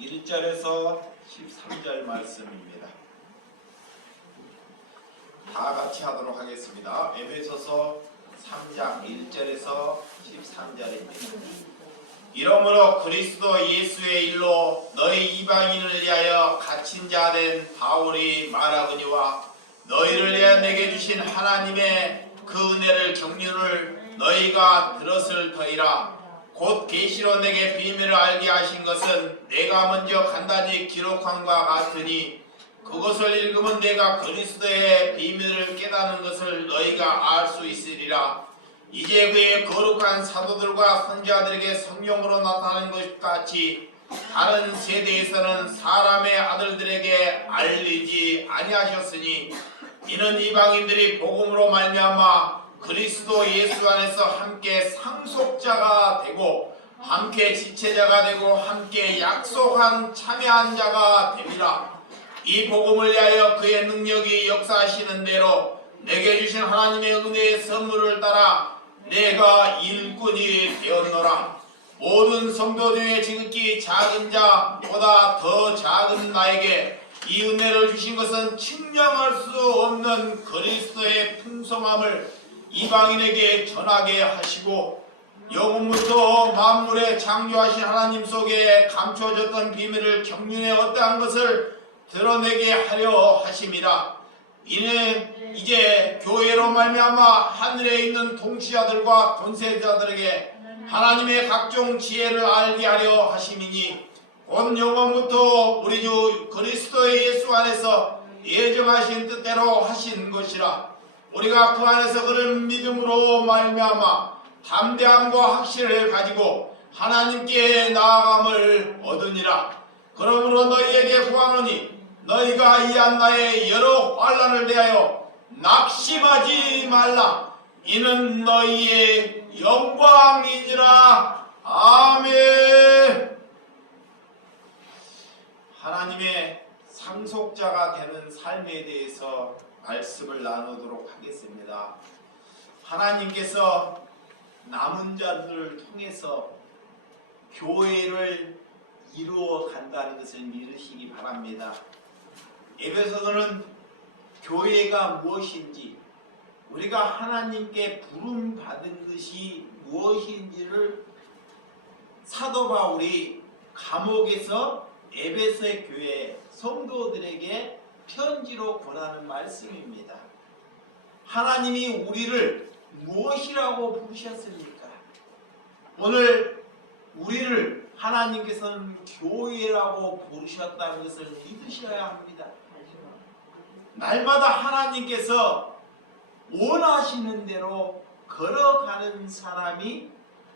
1절에서 13절 말씀입니다. 다 같이 하도록 하겠습니다. 에베소서 3장 1절에서 13절입니다. 이러므로 그리스도 예수의 일로 너희 이방인을 위하여 갇힌 자 된 바울이 말하거니와 너희를 위하여 내게 주신 하나님의 그 은혜를 경륜을 너희가 들었을 터이라. 곧 계시로 내게 비밀을 알게 하신 것은 내가 먼저 간단히 기록한과 같으니 그것을 읽으면 내가 그리스도의 비밀을 깨닫는 것을 너희가 알 수 있으리라. 이제 그의 거룩한 사도들과 선지자들에게 성령으로 나타난 것 같이 다른 세대에서는 사람의 아들들에게 알리지 아니하셨으니 이는 이방인들이 복음으로 말미암아 그리스도 예수 안에서 함께 상속자가 되고 함께 지체자가 되고 함께 약속한 참여한 자가 됨이라. 이 복음을 위하여 그의 능력이 역사하시는 대로 내게 주신 하나님의 은혜의 선물을 따라 내가 일꾼이 되었노라. 모든 성도 중에 지극히 작은 자보다 더 작은 나에게 이 은혜를 주신 것은 측량할 수 없는 그리스도의 풍성함을 이방인에게 전하게 하시고 영원부터 만물에 창조하신 하나님 속에 감춰졌던 비밀을 경륜의 어떠한 것을 드러내게 하려 하심이라. 이는 이제 교회로 말미암아 하늘에 있는 통치자들과 권세자들에게 하나님의 각종 지혜를 알게 하려 하심이니 온 영원부터 우리 주 그리스도의 예수 안에서 예정하신 뜻대로 하신 것이라. 우리가 그 안에서 그런 믿음으로 말미암아 담대함과 확신을 가지고 하나님께 나아감을 얻으니라. 그러므로 너희에게 구하노니 너희가 이한 나의 여러 환난을 대하여 낙심하지 말라. 이는 너희의 영광이니라. 아멘. 하나님의 상속자가 되는 삶에 대해서 말씀을 나누도록 하겠습니다. 하나님께서 남은 자들을 통해서 교회를 이루어 간다는 것을 믿으시기 바랍니다. 에베소서는 교회가 무엇인지, 우리가 하나님께 부름받은 것이 무엇인지를 사도 바울이 감옥에서 에베소의 교회 성도들에게 편지로 권하는 말씀입니다. 하나님이 우리를 무엇이라고 부르셨습니까? 오늘 우리를 하나님께서는 교회라고 부르셨다는 것을 믿으셔야 합니다. 날마다 하나님께서 원하시는 대로 걸어가는 사람이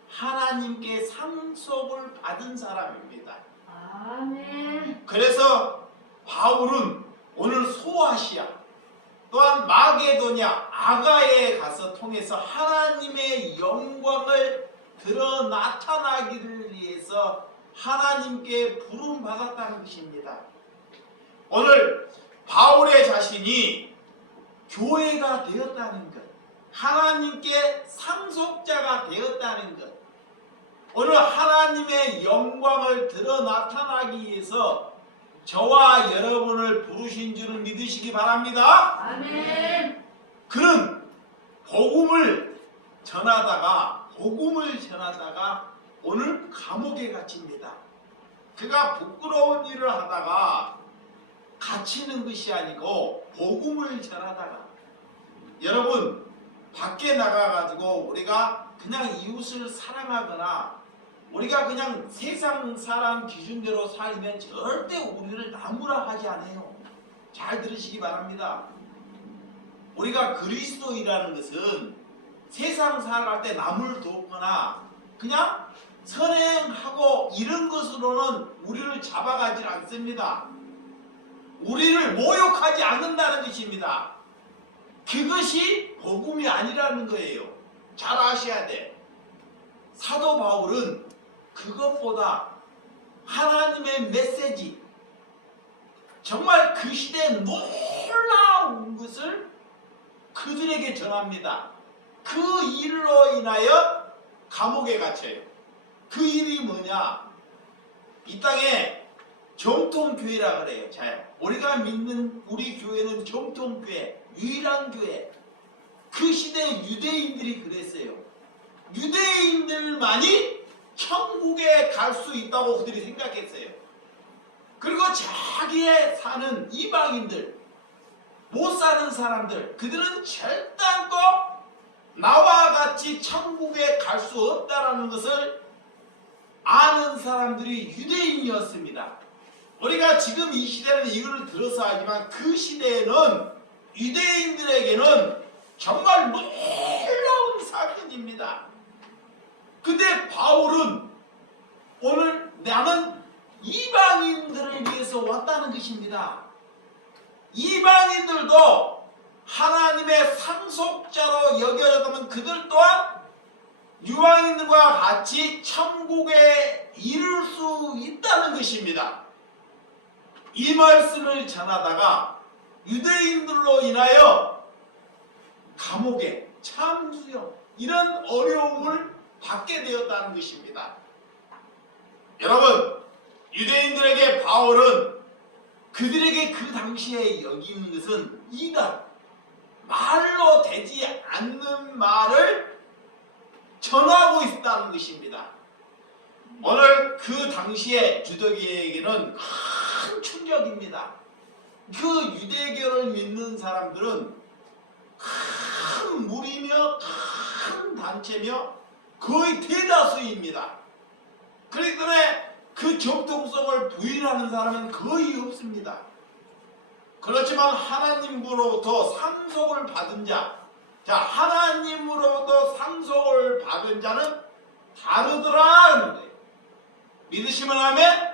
하나님께 상속을 받은 사람입니다. 아멘. 그래서 바울은 오늘 소아시아 또한 마게도냐 아가에 가서 통해서 하나님의 영광을 드러 나타나기를 위해서 하나님께 부름받았다는 것입니다. 오늘 바울의 자신이 교회가 되었다는 것, 하나님께 상속자가 되었다는 것, 오늘 하나님의 영광을 드러 나타나기 위해서 저와 여러분을 부르신 줄을 믿으시기 바랍니다. 아멘. 그는 복음을 전하다가 오늘 감옥에 갇힙니다. 그가 부끄러운 일을 하다가 갇히는 것이 아니고 복음을 전하다가, 여러분 밖에 나가가지고 우리가 그냥 이웃을 사랑하거나 우리가 그냥 세상 사람 기준대로 살면 절대 우리를 나무라 하지 않아요. 잘 들으시기 바랍니다. 우리가 그리스도인이라는 것은 세상 살아갈 때 남을 돕거나 그냥 선행하고 이런 것으로는 우리를 잡아가지 않습니다. 우리를 모욕하지 않는다는 것입니다. 그것이 복음이 아니라는 거예요. 잘 아셔야 돼. 사도 바울은 그것보다 하나님의 메시지, 정말 그 시대에 놀라운 것을 그들에게 전합니다. 그 일로 인하여 감옥에 갇혀요. 그 일이 뭐냐? 이 땅에 정통교회라 그래요. 자, 우리가 믿는 우리 교회는 정통교회, 유일한 교회. 그 시대 유대인들이 그랬어요. 유대인들만이 천국에 갈 수 있다고 그들이 생각했어요. 그리고 자기의 사는 이방인들, 못 사는 사람들, 그들은 절단코 나와 같이 천국에 갈 수 없다라는 것을 아는 사람들이 유대인이었습니다. 우리가 지금 이 시대는 이걸 들어서 하지만 그 시대에는 유대인들에게는 정말 놀라운 사건입니다. 근데 바울은 오늘 나는 이방인들을 위해서 왔다는 것입니다. 이방인들도 하나님의 상속자로 여겨졌다면 그들 또한 유황인들과 같이 천국에 이룰 수 있다는 것입니다. 이 말씀을 전하다가 유대인들로 인하여 감옥에 참수형 이런 어려움을 받게 되었다는 것입니다. 여러분, 유대인들에게 바울은 그들에게 그 당시에 여기는 것은 이단, 말로 되지 않는 말을 전하고 있다는 것입니다. 오늘 그 당시에 유대교에게는 큰 충격입니다. 그 유대교를 믿는 사람들은 큰 무리며 큰 단체며 거의 대다수입니다. 그렇기 때문에 그 정통성을 부인하는 사람은 거의 없습니다. 그렇지만 하나님으로부터 상속을 받은 자, 하나님으로부터 상속을 받은 자는 다르더라. 믿으시면 아멘?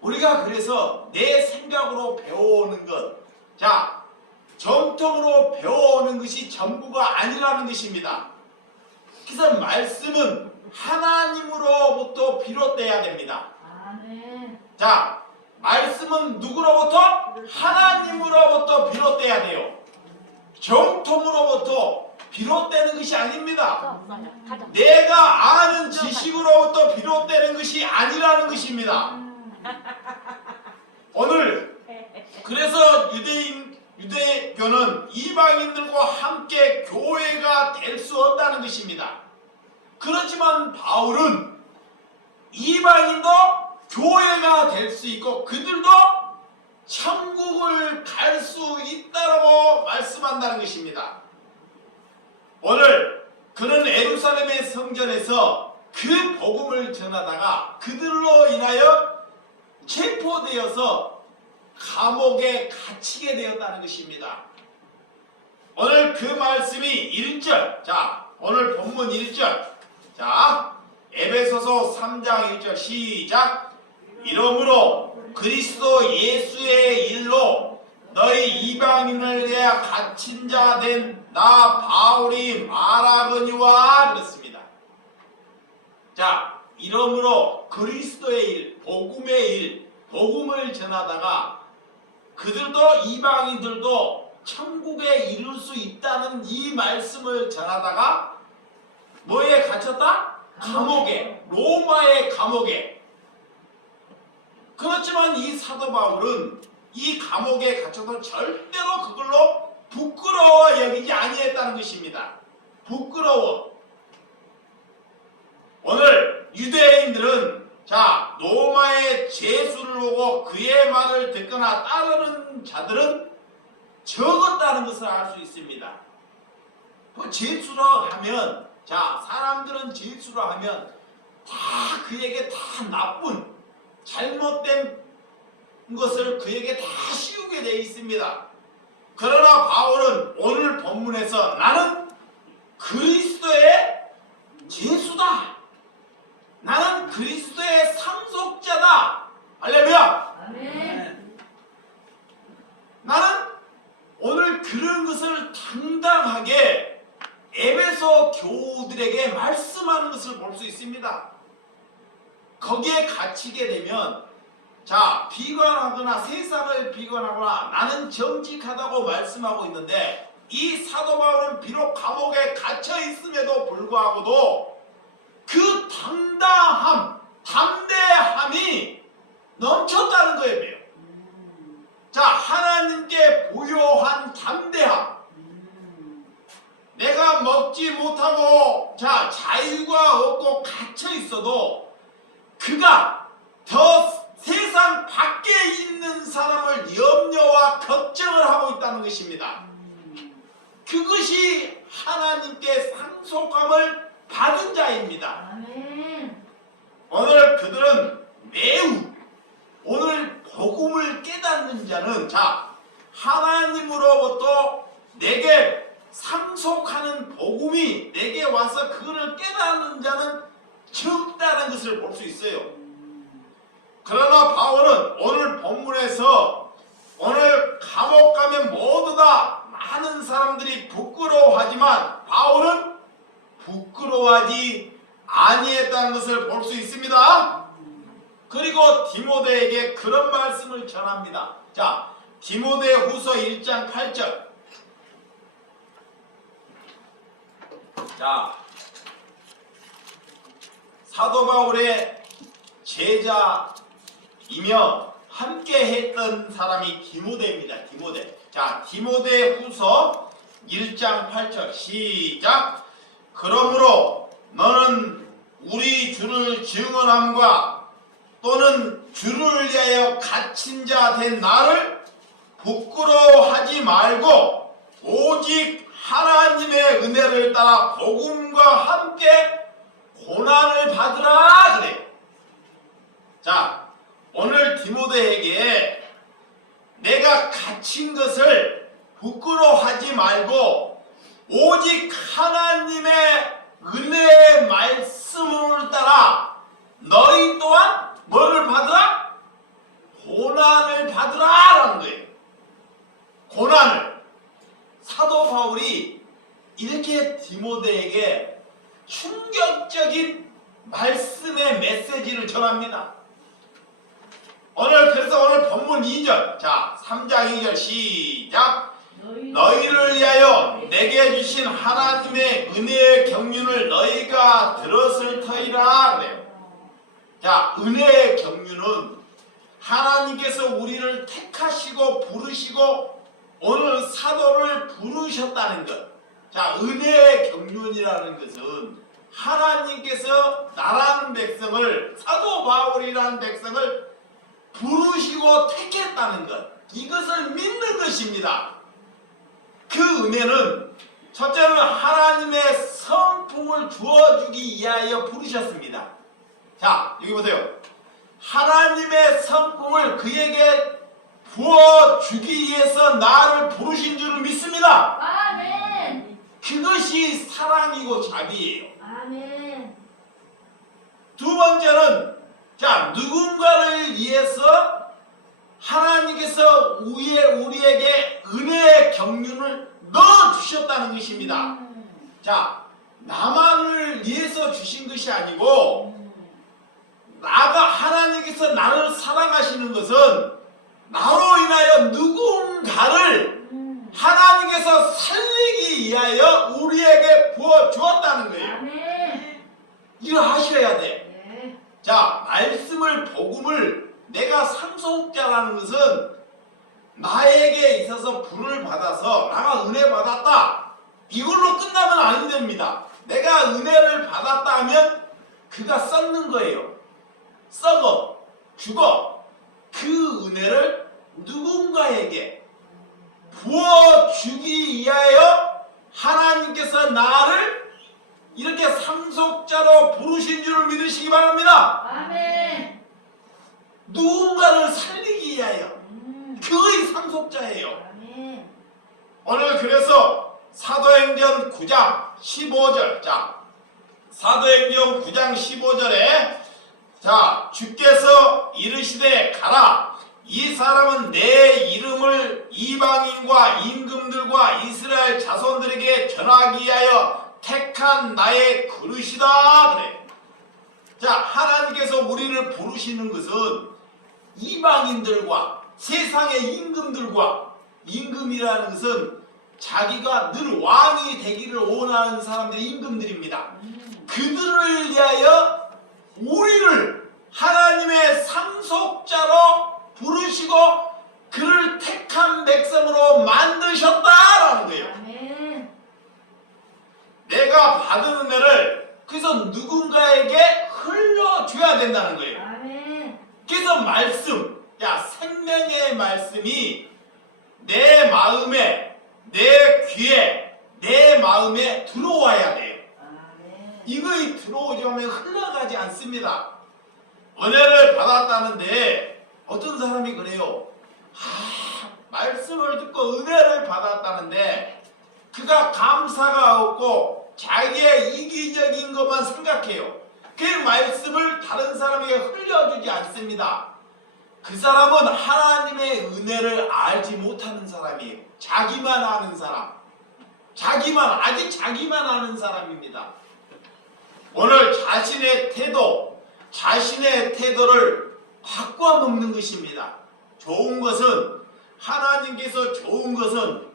우리가 그래서 내 생각으로 배워오는 것, 정통으로 배워오는 것이 전부가 아니라는 것입니다. 그래서 말씀은 하나님으로부터 비롯돼야 됩니다. 아멘. 말씀은 누구로부터? 하나님으로부터 비롯돼야 돼요. 정통으로부터 비롯되는 것이 아닙니다. 내가 아는 지식으로부터 비롯되는 것이 아니라는 것입니다. 오늘 그래서 유대교는 이방인들과 함께 교회가 될 수 없다는 것입니다. 그렇지만 바울은 이방인도 교회가 될 수 있고 그들도 천국을 갈 수 있다고 말씀한다는 것입니다. 오늘 그는 예루살렘의 성전에서 그 복음을 전하다가 그들로 인하여 체포되어서 감옥에 갇히게 되었다는 것입니다. 오늘 그 말씀이 1절, 오늘 본문 1절, 에베소서 3장 1절 시작. 이러므로 그리스도 예수의 일로 너희 이방인을 위해 갇힌 자 된 나 바울이 말하거니와 그랬습니다. 이러므로 그리스도의 일, 복음의 일, 복음을 전하다가 그들도 이방인들도 천국에 이룰 수 있다는 이 말씀을 전하다가 뭐에 갇혔다? 감옥에, 로마의 감옥에. 그렇지만 이 사도 바울은 이 감옥에 갇혀도 절대로 그걸로 부끄러워 여기지 아니했다는 것입니다. 부끄러워. 오늘 유대인들은 로마의 죄수를 보고 그의 말을 듣거나 따르는 자들은 적었다는 것을 알 수 있습니다. 죄수라 하면 사람들은 죄수라 하면 다 그에게 다 나쁜 잘못된 것을 그에게 다 씌우게 되어 있습니다. 그러나 바울은 오늘 본문에서 나는 그리스도의 죄수다. 나는 그리스도의 상속자다. 할렐루야. 아멘. 나는 오늘 그런 것을 당당하게 에베소 교우들에게 말씀하는 것을 볼 수 있습니다. 거기에 갇히게 되면 비관하거나 세상을 비관하거나 나는 정직하다고 말씀하고 있는데 이 사도 바울은 비록 감옥에 갇혀 있음에도 불구하고도 그 당당함, 담대함이 그가 더 세상 밖에 있는 사람을 염려와 걱정을 하고 있다는 것입니다. 그것이 하나님께 상속함을 받은 자입니다. 아멘. 오늘 그들은 매우 오늘 복음을 깨닫는 자는 하나님으로부터 내게 상속하는 복음이 내게 와서 그거를 깨닫는 자는 적다는 것을 볼 수 있어요. 그러나 바울은 오늘 본문에서 오늘 감옥 가면 모두 다 많은 사람들이 부끄러워하지만 바울은 부끄러워하지 아니했다는 것을 볼 수 있습니다. 그리고 디모데에게 그런 말씀을 전합니다. 자, 디모데후서 1장 8절. 자, 사도 바울의 제자이며 함께 했던 사람이 디모데입니다. 디모데. 자, 디모데후서 1장 8절 시작. 그러므로 너는 우리 주를 증언함과 또는 주를 위하여 갇힌 자 된 나를 부끄러워하지 말고 오직 하나님의 은혜를 따라 복음과 함께 고난을 받으라 그래요. 자, 오늘 디모데에게 내가 갇힌 것을 부끄러워하지 말고 오직 하나님의 은혜의 말씀을 따라 너희 또한 뭐를 받으라? 고난을 받으라라는 거예요. 고난을. 사도 바울이 이렇게 디모데에게 충격적인 말씀의 메시지를 전합니다. 그래서 오늘 본문 2절. 자, 3장 2절 시작. 너희를 위하여 내게 주신 하나님의 은혜의 경륜을 너희가 들었을 터이라 그래요. 자, 은혜의 경륜은 하나님께서 우리를 택하시고 부르시고 오늘 사도를 부르셨다는 것. 자, 은혜의 경륜이라는 것은 하나님께서 나라는 백성을, 사도 바울이라는 백성을 부르시고 택했다는 것. 이것을 믿는 것입니다. 그 은혜는 첫째는 하나님의 성품을 주어주기 위하여 부르셨습니다. 자, 여기 보세요. 하나님의 성품을 그에게 부어주기 위해서 나를 부르신 줄을 믿습니다. 아멘. 그것이 사랑이고 자비예요. 아멘. 두 번째는 누군가를 위해서 하나님께서 우리에게 은혜의 경륜을 넣어주셨다는 것입니다. 자, 나만을 위해서 주신 것이 아니고 하나님께서 나를 사랑하시는 것은 나로 인하여 누군가를 하나님께서 살리기 위하여 우리에게 부어주었다는 거예요. 아멘. 이거 하셔야 돼. 네. 자, 말씀을, 복음을 내가 상속자라는 것은 나에게 있어서 불을 받아서 나가 은혜 받았다. 이걸로 끝나면 안 됩니다. 내가 은혜를 받았다 하면 그가 썩는 거예요. 썩어, 죽어. 그 은혜를 누군가에게 부어주기 위하여 하나님께서 나를 이렇게 상속자로 부르신 줄을 믿으시기 바랍니다. 아멘. 누군가를 살리기 위하여 그의 상속자예요. 아멘. 오늘 그래서 사도행전 9장 15절. 자, 사도행전 9장 15절에 자, 주께서 이르시되 가라. 이 사람은 내 이름을 이방인과 임금들과 이스라엘 자손들에게 전하기 위하여 택한 나의 그릇이다. 그래. 자, 하나님께서 우리를 부르시는 것은 이방인들과 세상의 임금들과, 임금이라는 것은 자기가 늘 왕이 되기를 원하는 사람들의 임금들입니다. 그들을 위하여 우리를 하나님의 상속자로 부르시고 그를 택한 백성으로 만드셨다라는 거예요. 아멘. 내가 받은 은혜를 그래서 누군가에게 흘려줘야 된다는 거예요. 그래서 말씀, 생명의 말씀이 내 마음에, 내 귀에, 내 마음에 들어와야 돼요. 아멘. 이거이 들어오지 않으면 흘러가지 않습니다. 은혜를 받았다는데 어떤 사람이 그래요. 말씀을 듣고 은혜를 받았다는데 그가 감사가 없고 자기의 이기적인 것만 생각해요. 그 말씀을 다른 사람에게 흘려주지 않습니다. 그 사람은 하나님의 은혜를 알지 못하는 사람이에요. 자기만 아는 사람. 아직 자기만 아는 사람입니다. 오늘 자신의 태도를 바꿔 먹는 것입니다. 좋은 것은 하나님께서 좋은 것은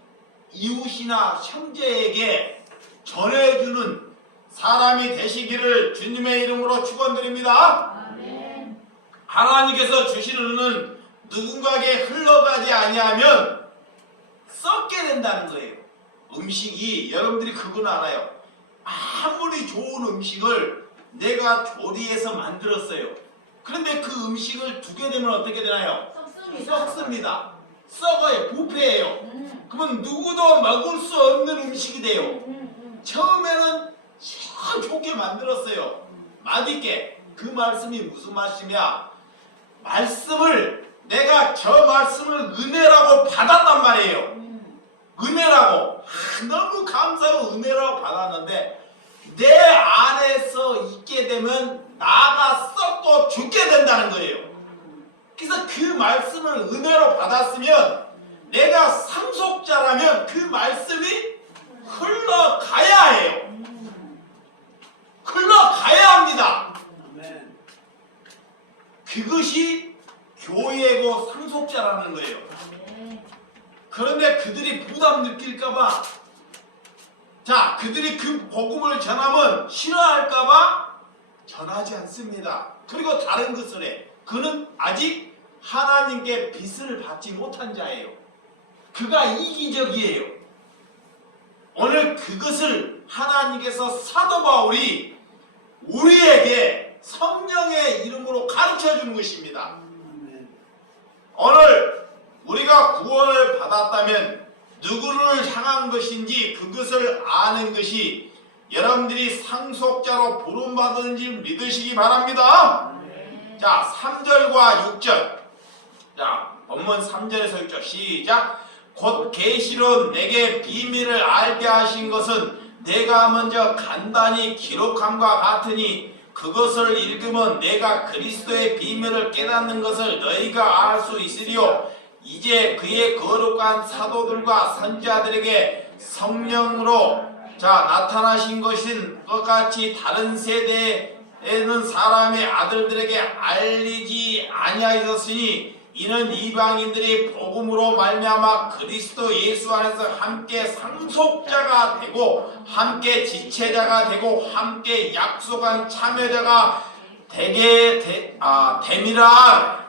이웃이나 형제에게 전해주는 사람이 되시기를 주님의 이름으로 축원드립니다. 아멘. 하나님께서 주시는 은은 누군가에게 흘러가지 아니하면 썩게 된다는 거예요. 음식이 여러분들이 그건 알아요. 아무리 좋은 음식을 내가 조리해서 만들었어요. 그런데 그 음식을 두게 되면 어떻게 되나요? 썩습니다. 썩어요. 부패해요. 그러면 누구도 먹을 수 없는 음식이 돼요. 처음에는 참 좋게 만들었어요. 맛있게. 그 말씀이 무슨 말씀이야? 내가 저 말씀을 은혜라고 받았단 말이에요. 은혜라고. 너무 감사하고 은혜라고 받았는데 내 안에서 있게 되면 나가 썩고 죽게 된다는 거예요. 그래서 그 말씀을 은혜로 받았으면 내가 상속자라면 그 말씀이 흘러가야 해요. 흘러가야 합니다. 그것이 교회고 상속자라는 거예요. 그런데 그들이 부담 느낄까봐, 그들이 그 복음을 전하면 싫어할까봐 전하지 않습니다. 그리고 다른 것을 해. 그는 아직 하나님께 빚을 받지 못한 자예요. 그가 이기적이에요. 오늘 그것을 하나님께서 사도 바울이 우리에게 성령의 이름으로 가르쳐 주는 것입니다. 오늘 우리가 구원을 받았다면 누구를 향한 것인지 그것을 아는 것이 여러분들이 상속자로 부름받은 줄 믿으시기 바랍니다. 3절과 6절. 본문 3절에서 6절 시작. 곧 계시로 내게 비밀을 알게 하신 것은 내가 먼저 간단히 기록함과 같으니 그것을 읽으면 내가 그리스도의 비밀을 깨닫는 것을 너희가 알 수 있으리요. 이제 그의 거룩한 사도들과 선지자들에게 성령으로 나타나신 것인 것 같이 다른 세대에는 사람의 아들들에게 알리지 아니하였으니 이는 이방인들이 복음으로 말미암아 그리스도 예수 안에서 함께 상속자가 되고 함께 지체자가 되고 함께 약속한 참여자가 되게 됨이라.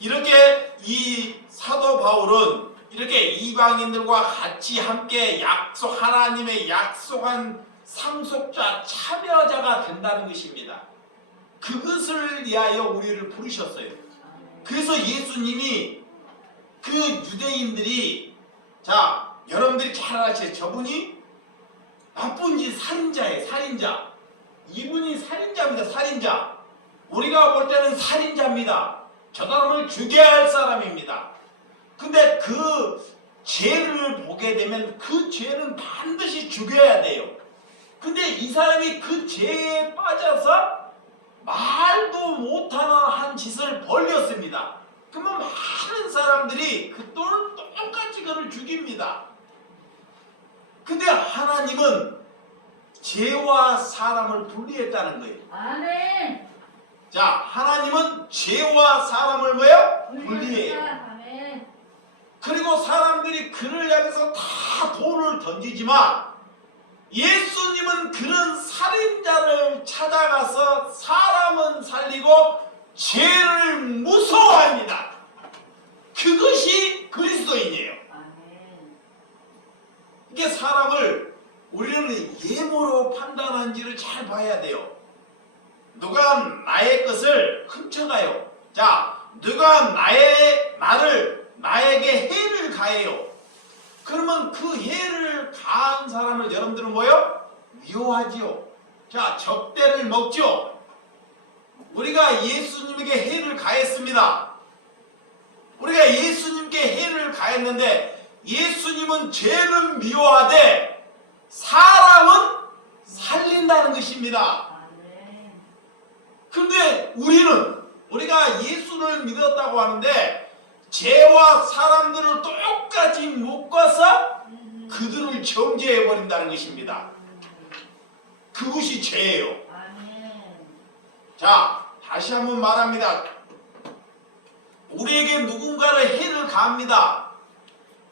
이렇게 이 사도 바울은 이렇게 이방인들과 같이 함께 하나님의 약속한 상속자 참여자가 된다는 것입니다. 그것을 위하여 우리를 부르셨어요. 그래서 예수님이 그 유대인들이 여러분들이 잘 아시죠? 저분이 나쁜 짓 살인자예요. 살인자. 이분이 살인자입니다. 살인자. 우리가 볼 때는 살인자입니다. 저 사람을 죽여야 할 사람입니다. 근데 그 죄를 보게 되면 그 죄는 반드시 죽여야 돼요. 근데 이 사람이 그 죄에 빠져서 말도 못하는 한 짓을 벌렸습니다. 그러면 많은 사람들이 똑같이 그를 죽입니다. 근데 하나님은 죄와 사람을 분리했다는 거예요. 아멘. 하나님은 죄와 사람을 뭐예요? 분리해요. 아멘. 그리고 사람들이 그를 향해서 다 돌을 던지지만 예수님은 그런 살인자를 찾아가서 사람은 살리고 죄를 무서워합니다. 그것이 그리스도인이에요. 이게 사람을 우리는 예모로 판단한지를 잘 봐야 돼요. 누가 나의 것을 훔쳐가요. 자, 누가 나에게 해를 가해요. 그러면 그 해를 가한 사람을 여러분들은 뭐요? 미워하지요. 자, 적대를 먹죠. 우리가 예수님에게 해를 가했습니다. 우리가 예수님께 해를 가했는데 예수님은 죄는 미워하되 사람은 살린다는 것입니다. 그런데 우리가 예수를 믿었다고 하는데 죄와 사람들을 똑같이 묶어서 그들을 정죄해버린다는 것입니다. 그것이 죄예요. 자, 다시 한번 말합니다. 우리에게 누군가를 해를 가합니다.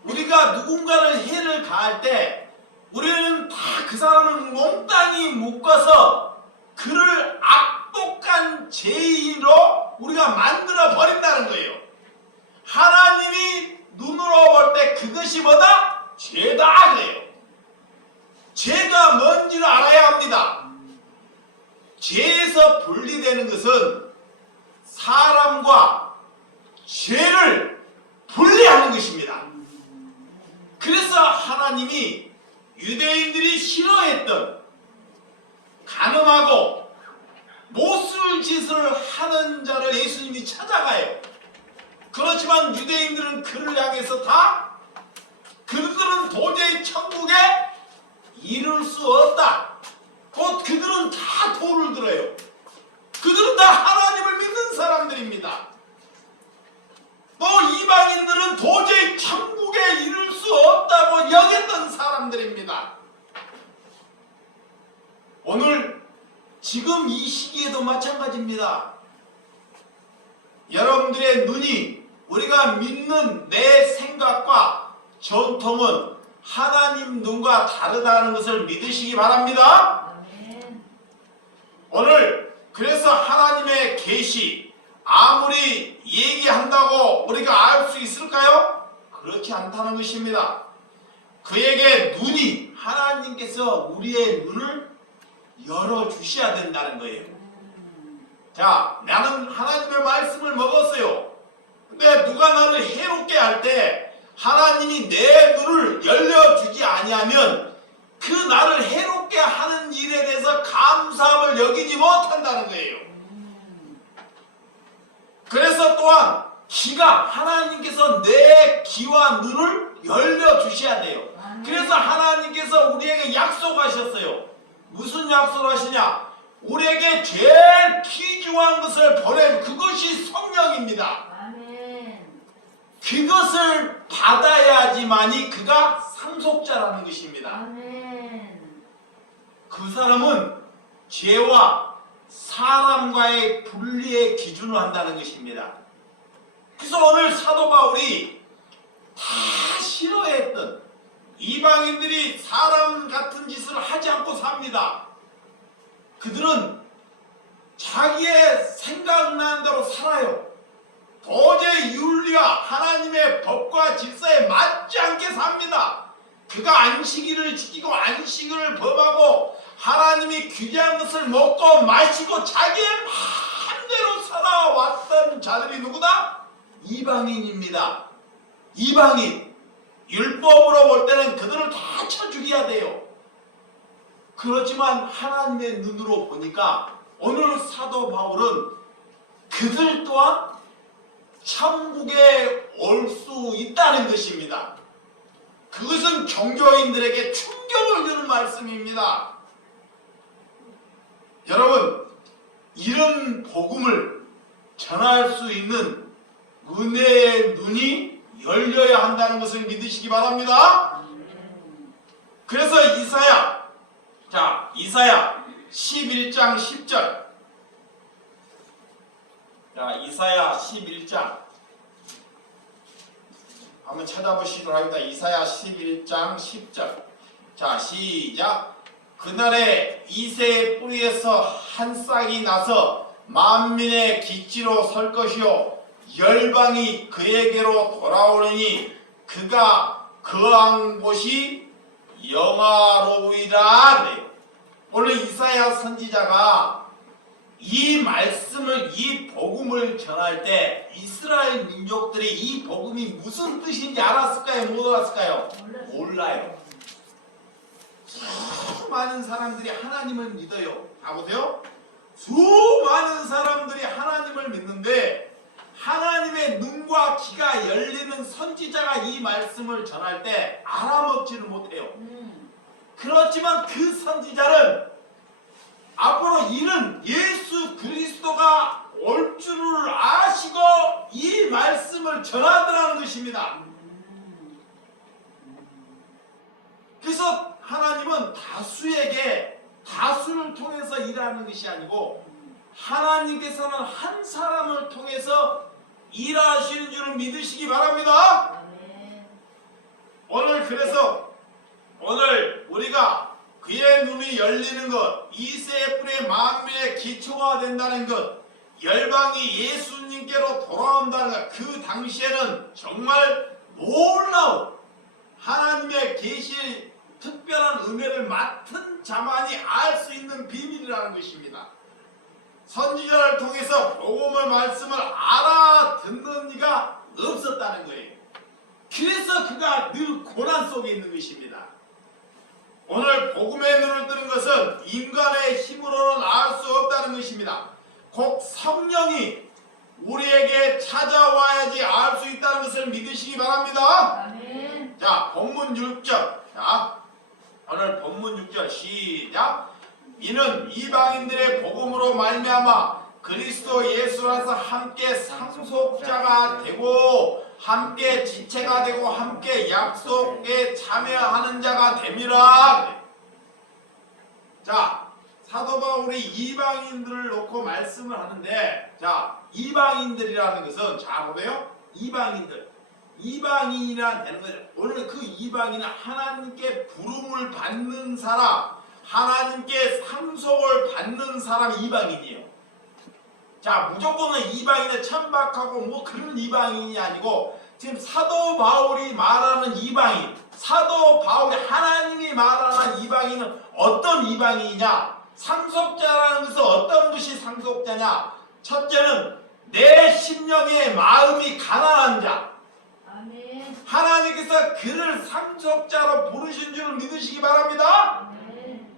우리가 누군가를 해를 가할 때 우리는 다 그 사람을 몽땅히 묶어서 그를 악독한 죄인으로 우리가 만들어 버린다는 거예요. 하나님이 눈으로 볼 때 그것이 뭐다? 죄다 그래요. 죄가 뭔지를 알아야 합니다. 죄에서 분리되는 것은 사람과 죄를 분리하는 것입니다. 그래서 하나님이 유대인들이 싫어했던 간음하고 못쓸 짓을 하는 자를 예수님이 찾아가요. 그렇지만 유대인들은 그를 향해서 그들은 도저히 천국에 이룰 수 없다. 곧 그들은 다 돌을 들어요. 그들은 다 하나님을 믿는 사람들입니다. 또 이방인들은 도저히 천국에 이룰 수 없다고 여겼던 사람들입니다. 오늘 지금 이 시기에도 마찬가지입니다. 여러분들의 눈이 우리가 믿는 내 생각과 전통은 하나님 눈과 다르다는 것을 믿으시기 바랍니다. 오늘 그래서 하나님의 계시 아무리 얘기한다고 우리가 알 수 있을까요? 그렇지 않다는 것입니다. 그에게 하나님께서 우리의 눈을 열어주셔야 된다는 거예요. 자, 나는 하나님의 말씀을 먹었어요. 근데 누가 나를 해롭게 할 때 하나님이 내 눈을 열려주지 아니하면 그 나를 해롭게 하는 일에 대해서 감사함을 여기지 못한다는 거예요. 그래서 또한 하나님께서 내 귀와 눈을 열려주셔야 돼요. 그래서 하나님께서 우리에게 약속하셨어요. 무슨 약속을 하시냐? 우리에게 제일 귀중한 것을 그것이 성령입니다. 그것을 받아야지만이 그가 상속자라는 것입니다. 그 사람은 죄와 사람과의 분리의 기준을 한다는 것입니다. 그래서 오늘 사도 바울이 다 싫어했던 이방인들이 사람 같은 짓을 하지 않고 삽니다. 그들은 자기의 생각나는 대로 살아요. 도저히 윤리와 하나님의 법과 질서에 맞지 않게 삽니다. 그가 안식일을 지키고 안식일을 범하고 하나님이 규제한 것을 먹고 마시고 자기의 마음대로 살아왔던 자들이 누구다? 이방인입니다. 이방인. 율법으로 볼 때는 그들을 다 쳐 죽여야 돼요. 그렇지만 하나님의 눈으로 보니까 오늘 사도 바울은 그들 또한 천국에 올 수 있다는 것입니다. 그것은 종교인들에게 충격을 주는 말씀입니다. 여러분, 이런 복음을 전할 수 있는 은혜의 눈이 열려야 한다는 것을 믿으시기 바랍니다. 그래서 이사야 11장 10절. 자, 이사야 11장 한번 찾아보시도록 합니다. 이사야 11장 10절. 자, 시작. 그날에 이새의 뿌리에서 한 싹이 나서 만민의 기지로 설 것이요 열방이 그에게로 돌아오느니 그가 거한 곳이 영화로우리라. 오늘 이사야 선지자가 이 말씀을, 이 복음을 전할 때 이스라엘 민족들이 이 복음이 무슨 뜻인지 알았을까요? 못 알았을까요? 몰라요. 수많은 사람들이 하나님을 믿어요. 가보세요. 수많은 사람들이 하나님을 믿는데 하나님의 눈과 귀가 열리는 선지자가 이 말씀을 전할 때 알아먹지를 못해요. 그렇지만 그 선지자는 앞으로 이는 예수 그리스도가 올 줄을 아시고 이 말씀을 전하더라는 것입니다. 그래서 하나님은 다수를 통해서 일하는 것이 아니고 하나님께서는 한 사람을 통해서 일하시는 줄을 믿으시기 바랍니다. 오늘 우리가 그의 눈이 열리는 것, 이세풀의 만민의 기초가 된다는 것, 열방이 예수님께로 돌아온다는 것, 그 당시에는 정말 놀라운 하나님의 계시의 특별한 은혜를 맡은 자만이 알 수 있는 비밀이라는 것입니다. 선지자를 통해서 복음의 말씀을 알아듣는 이가 없었다는 거예요. 그래서 그가 늘 고난 속에 있는 것입니다. 오늘 복음의 눈을 뜨는 것은 인간의 힘으로는 알 수 없다는 것입니다. 곧 성령이 우리에게 찾아와야지 알 수 있다는 것을 믿으시기 바랍니다. 아멘. 자, 본문 6절. 자, 오늘 본문 6절 시작. 이는 이방인들의 복음으로 말미암아 그리스도 예수 안에서 함께 상속자가 되고 함께 지체가 되고 함께 약속에 참여하는 자가 됨이라. 자, 사도 바울이 이방인들을 놓고 말씀을 하는데, 자, 이방인들이라는 것은 자 보세요. 이방인이란 되는 거죠. 오늘 그 이방인은 하나님께 부름을 받는 사람, 하나님께 상속을 받는 사람이 이방인이에요. 자, 무조건 이방인은 천박하고 뭐 그런 이방인이 아니고 지금 사도 바울이 말하는 이방인, 사도 바울이 하나님이 말하는 이방인은 어떤 이방인이냐? 상속자라는 것은 어떤 것이 상속자냐? 첫째는 내 심령의 마음이 가난한 자. 아멘. 하나님께서 그를 상속자로 부르신 줄을 믿으시기 바랍니다. 아멘.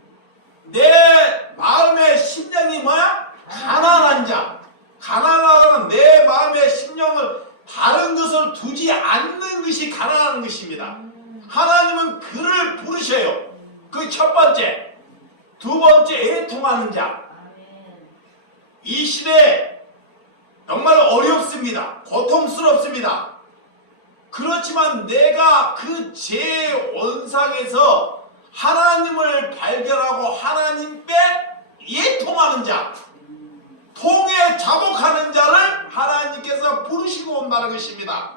내 마음의 심령이 뭐야? 가난한 자. 가난하다는 내 마음의 심령을 다른 것을 두지 않는 것이 가난한 것입니다. 하나님은 그를 부르셔요. 그 첫 번째. 두 번째, 애통하는 자. 아멘. 이 시대에 정말 어렵습니다. 고통스럽습니다. 그렇지만 내가 그 죄의 원상에서 하나님을 발견하고 하나님께 애통하는 자, 통에 자복하는 자를 하나님께서 부르시고 온다는 것입니다.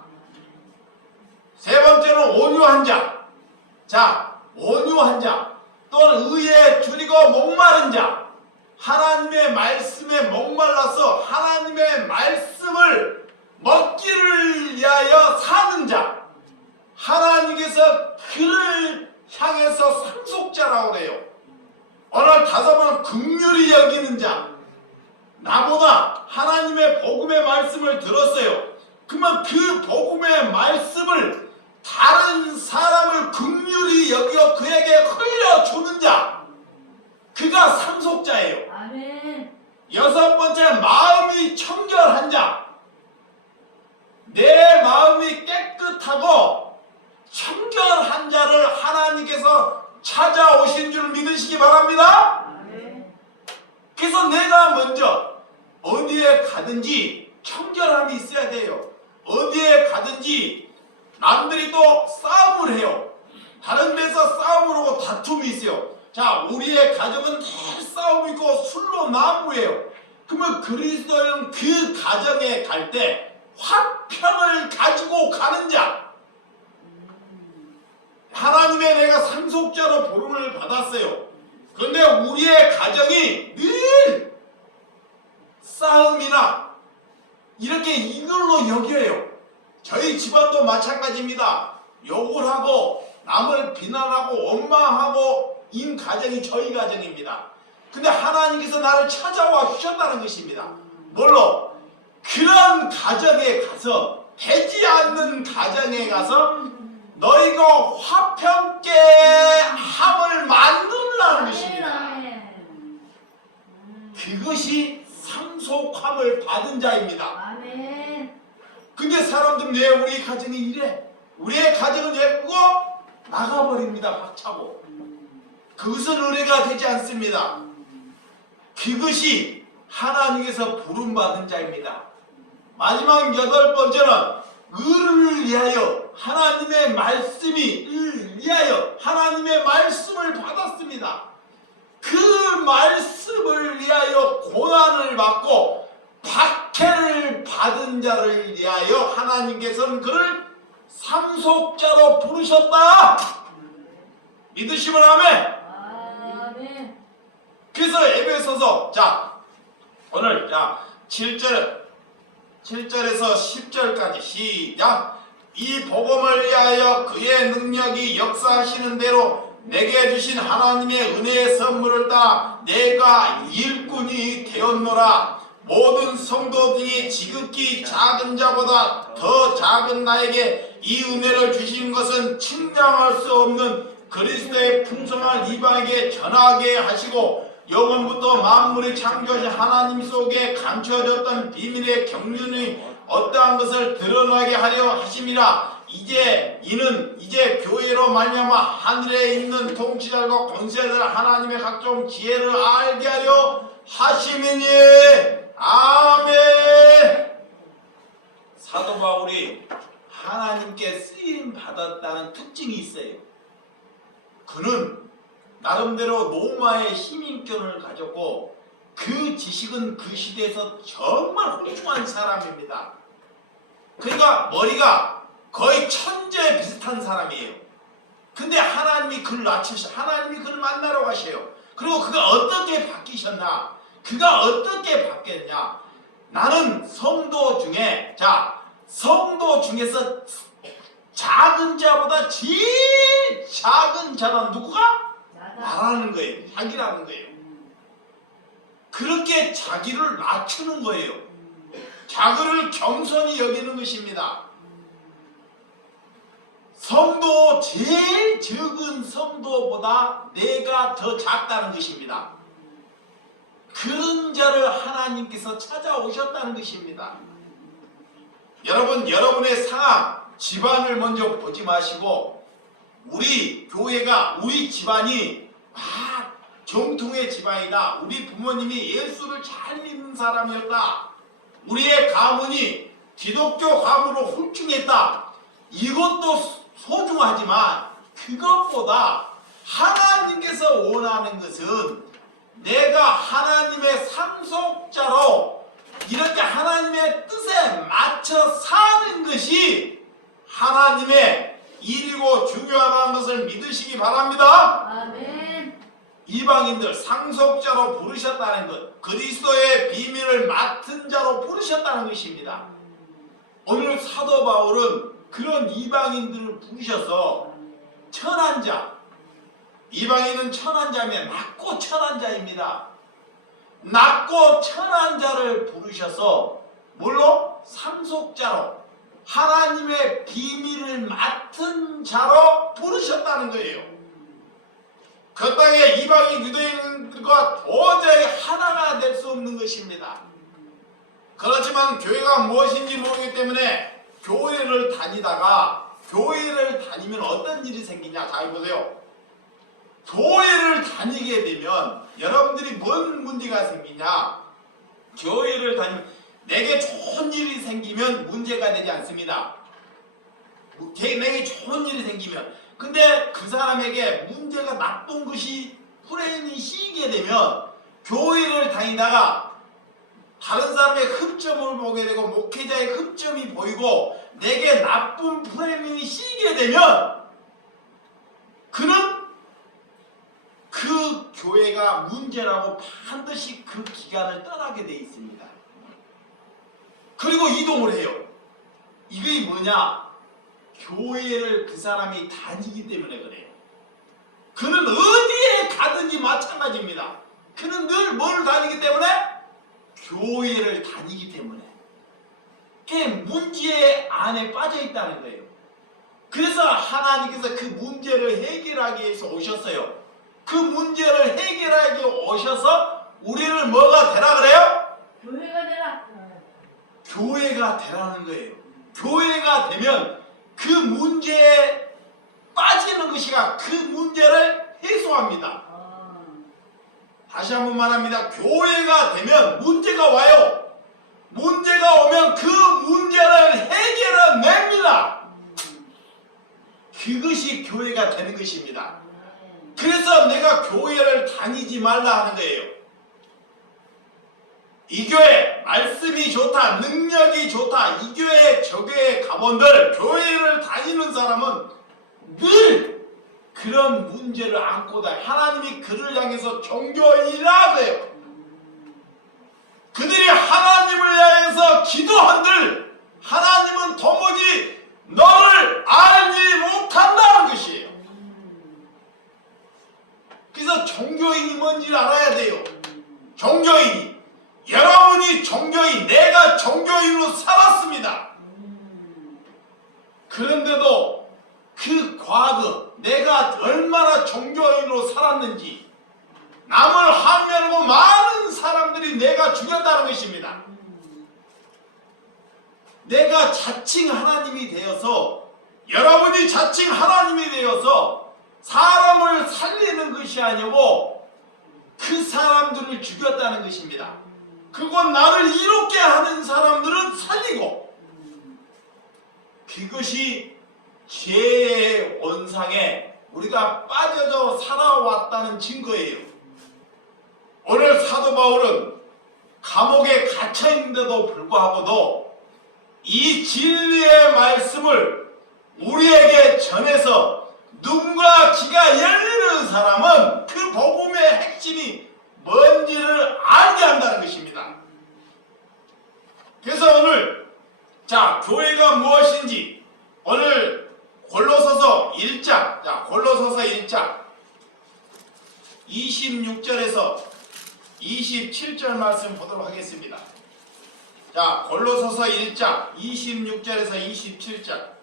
세 번째는 온유한 자. 자, 온유한 자. 또는 의에 줄이고 목마른 자. 하나님의 말씀에 목말라서 하나님의 말씀을 먹기를 위하여 사는 자. 하나님께서 그를 향해서 상속자라고 그래요. 오늘 다섯 번은 긍휼히 여기는 자. 나보다 하나님의 복음의 말씀을 들었어요. 그러면 그 복음의 말씀을 다른 사람을 긍휼히 여겨 그에게 흘려주는 자. 그가 상속자예요. 아멘. 여섯 번째, 마음이 청결한 자. 내 마음이 깨끗하고 청결한 자를 하나님께서 찾아오신 줄 믿으시기 바랍니다. 아멘. 그래서 내가 먼저 어디에 가든지 청결함이 있어야 돼요. 어디에 가든지 남들이 또 싸움을 해요. 다른 데서 싸움을 하고 다툼이 있어요. 자, 우리의 가정은 늘 싸움이 있고 술로 난무해요. 그러면 그리스도는 그 가정에 갈 때 화평을 가지고 가는 자. 하나님의 내가 상속자로 부름을 받았어요. 그런데 우리의 가정이 늘 싸움이나 이렇게 이걸로 여겨요. 저희 집안도 마찬가지입니다. 욕을 하고 남을 비난하고 원망하고 인 가정이 저희 가정입니다. 근데 하나님께서 나를 찾아와 주셨다는 것입니다. 뭘로? 그런 가정에 가서, 되지 않는 가정에 가서 너희가 화평케 함을 만들라는 것입니다. 아멘. 그것이 상속함을 받은 자입니다. 아멘. 근데 사람들은 왜 우리 가정이 이래? 우리의 가정은 예쁘고 나가버립니다. 박차고. 그것은 은혜가 되지 않습니다. 그것이 하나님께서 부름받은 자입니다. 마지막 8번째는 의를 위하여, 하나님의 말씀이 위하여 하나님의 말씀을 받았습니다. 그 말씀을 위하여 고난을 받고 박해를 받은 자를 위하여 하나님께서는 그를 상속자로 부르셨다. 믿으시면 아멘. 아멘. 그래서 에베소서, 자 오늘 7절에서 10절까지 시작. 이 복음을 위하여 그의 능력이 역사하시는 대로 내게 주신 하나님의 은혜의 선물을 따라 내가 일꾼이 되었노라. 모든 성도들이 지극히 작은 자보다 더 작은 나에게 이 은혜를 주신 것은 측량할 수 없는 그리스도의 풍성한 이방에게 전하게 하시고 영원부터 만물이 창조하신 하나님 속에 감춰졌던 비밀의 경륜이 어떠한 것을 드러나게 하려 하심이라. 이는 교회로 말미암아 하늘에 있는 통치자들과 권세자들 하나님의 각종 지혜를 알게 하려 하심이니. 아멘. 사도 바울이 하나님께 쓰임 받았다는 특징이 있어요. 그는 나름대로 로마의 시민권을 가졌고 그 지식은 그 시대에서 정말 훌륭한 사람입니다. 그러니까 머리가 거의 천재 비슷한 사람이에요. 근데 하나님이 그를 낮추셔. 하나님이 그를 만나러 가셔요. 그리고 그가 어떻게 바뀌셨나? 그가 어떻게 바뀌었냐? 나는 성도 중에서 작은 자보다 제일 작은 자는 누구가? 나라는 거예요. 자기라는 거예요. 그렇게 자기를 낮추는 거예요. 자기를 겸손히 여기는 것입니다. 성도, 제일 적은 성도보다 내가 더 작다는 것입니다. 그런 자를 하나님께서 찾아오셨다는 것입니다. 여러분, 여러분의 상황, 집안을 먼저 보지 마시고 우리 교회가, 우리 집안이 정통의 집안이다. 우리 부모님이 예수를 잘 믿는 사람이었다. 우리의 가문이 기독교 가문으로 훌륭했다. 이것도 소중하지만 그것보다 하나님께서 원하는 것은 내가 하나님의 상속자로 이렇게 하나님의 뜻에 맞춰 사는 것이 하나님의 일이고 중요하다는 것을 믿으시기 바랍니다. 아멘. 이방인들 상속자로 부르셨다는 것, 그리스도의 비밀을 맡은 자로 부르셨다는 것입니다. 오늘 사도 바울은 그런 이방인들을 부르셔서 천한 자, 이방인은 천한 자면 낮고 천한 자입니다. 낮고 천한 자를 부르셔서 뭘로? 상속자로, 하나님의 비밀을 맡은 자로 부르셨다는 거예요. 그 땅에 이방인 유대인들과 도저히 하나가 될 수 없는 것입니다. 그렇지만 교회가 무엇인지 모르기 때문에 교회를 다니면 어떤 일이 생기냐? 잘 보세요. 교회를 다니게 되면 여러분들이 뭔 문제가 생기냐? 교회를 다니면 내게 좋은 일이 생기면 문제가 되지 않습니다. 내게 좋은 일이 생기면, 근데 그 사람에게 문제가 나쁜 것이 프레임이 씌게 되면 교회를 다니다가 다른 사람의 흠점을 보게 되고 목회자의 흠점이 보이고 내게 나쁜 프레임이 씌게 되면 그는 그 교회가 문제라고 반드시 그 기간을 떠나게 돼 있습니다. 그리고 이동을 해요. 이게 뭐냐? 교회를 그 사람이 다니기 때문에 그래요. 그는 어디에 가든지 마찬가지입니다. 그는 늘 뭘 다니기 때문에? 교회를 다니기 때문에. 그 문제 안에 빠져 있다는 거예요. 그래서 하나님께서 그 문제를 해결하기 위해서 오셨어요. 그 문제를 해결하기 오셔서 우리를 뭐가 되라 그래요? 교회가 되라. 교회가 되라는 거예요. 교회가 되면 그 문제에 빠지는 것이가 그 문제를 해소합니다. 다시 한번 말합니다. 교회가 되면 문제가 와요. 문제가 오면 그 문제를 해결해냅니다. 그것이 교회가 되는 것입니다. 그래서 내가 교회를 다니지 말라 하는 거예요. 이 교회 말씀이 좋다, 능력이 좋다, 이 교회 저 교회 가본들 교회를 다니는 사람은 늘 그런 문제를 안고 다 하나님이 그를 향해서 종교인이라 그래요. 그들이 하나님을 향해서 기도한들 하나님은 도무지 너를 알지 못한다는 것이에요. 그래서 종교인이 뭔지 알아야 돼요. 종교인이 여러분이 종교인, 내가 종교인으로 살았습니다. 그런데도 그 과거 내가 얼마나 종교인으로 살았는지 남을 항면하고 많은 사람들이 내가 죽였다는 것입니다. 내가 자칭 하나님이 되어서 여러분이 자칭 하나님이 되어서 사람을 살리는 것이 아니고 그 사람들을 죽였다는 것입니다. 그건 나를 이롭게 하는 사람들은 살리고 그것이 죄의 원상에 우리가 빠져서 살아왔다는 증거예요. 오늘 사도 바울은 감옥에 갇혀 있는데도 불구하고도 이 진리의 말씀을 우리에게 전해서 눈과 귀가 열리는 사람은 그 복음의 핵심이 뭔지를 알게 한다는 것입니다. 그래서 오늘 교회가 무엇인지 오늘 골로새서 1장, 골로새서 1장 26절에서 27절 말씀 보도록 하겠습니다. 골로새서 1장 26절에서 27절.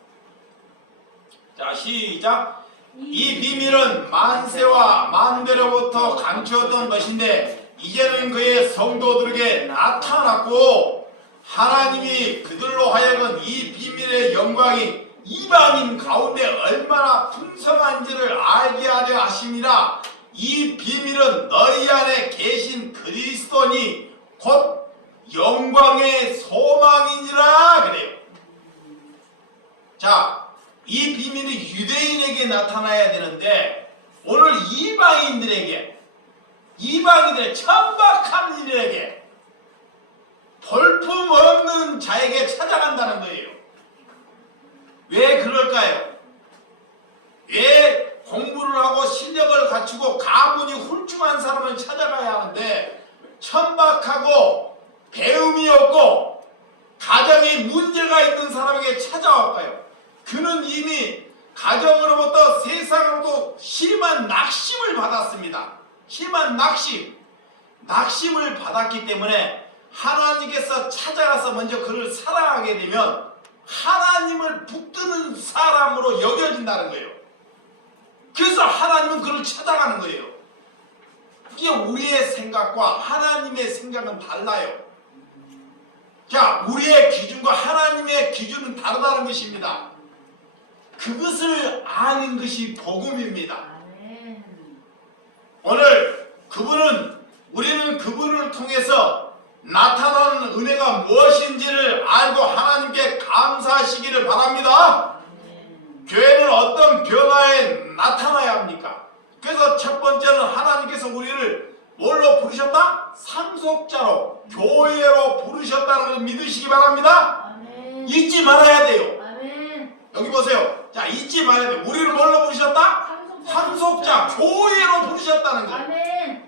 시작. 이 비밀은 만세와 만대로부터 감추었던 것인데 이제는 그의 성도들에게 나타났고 하나님이 그들로 하여금 이 비밀의 영광이 이방인 가운데 얼마나 풍성한지를 알게 하려 하심이라. 이 비밀은 너희 안에 계신 그리스도니 곧 영광의 소망이니라 그래요. 이 비밀이 유대인에게 나타나야 되는데 오늘 이방인들 천박한 이들에게 볼품없는 자에게 찾아간다는 거예요. 왜 그럴까요? 왜 공부를 하고 실력을 갖추고 가문이 훌륭한 사람을 찾아가야 하는데 천박하고 배움이 없고 가정에 문제가 있는 사람에게 찾아올까요? 그는 이미 가정으로부터 세상으로부터 심한 낙심을 받았습니다. 심한 낙심을 받았기 때문에 하나님께서 찾아가서 먼저 그를 사랑하게 되면 하나님을 붙드는 사람으로 여겨진다는 거예요. 그래서 하나님은 그를 찾아가는 거예요. 이게 우리의 생각과 하나님의 생각은 달라요. 우리의 기준과 하나님의 기준은 다르다는 것입니다. 그것을 아는 것이 복음입니다. 오늘 우리는 그분을 통해서 나타나는 은혜가 무엇인지를 알고 하나님께 감사하시기를 바랍니다. 교회는 어떤 변화에 나타나야 합니까? 그래서 첫 번째는 하나님께서 우리를 뭘로 부르셨다? 상속자로, 교회로 부르셨다는 걸 믿으시기 바랍니다. 잊지 말아야 돼요. 여기 보세요. 잊지 말아야 돼요. 우리를 뭘로 부르셨다? 상속자, 교회로 부르셨다는 거예요.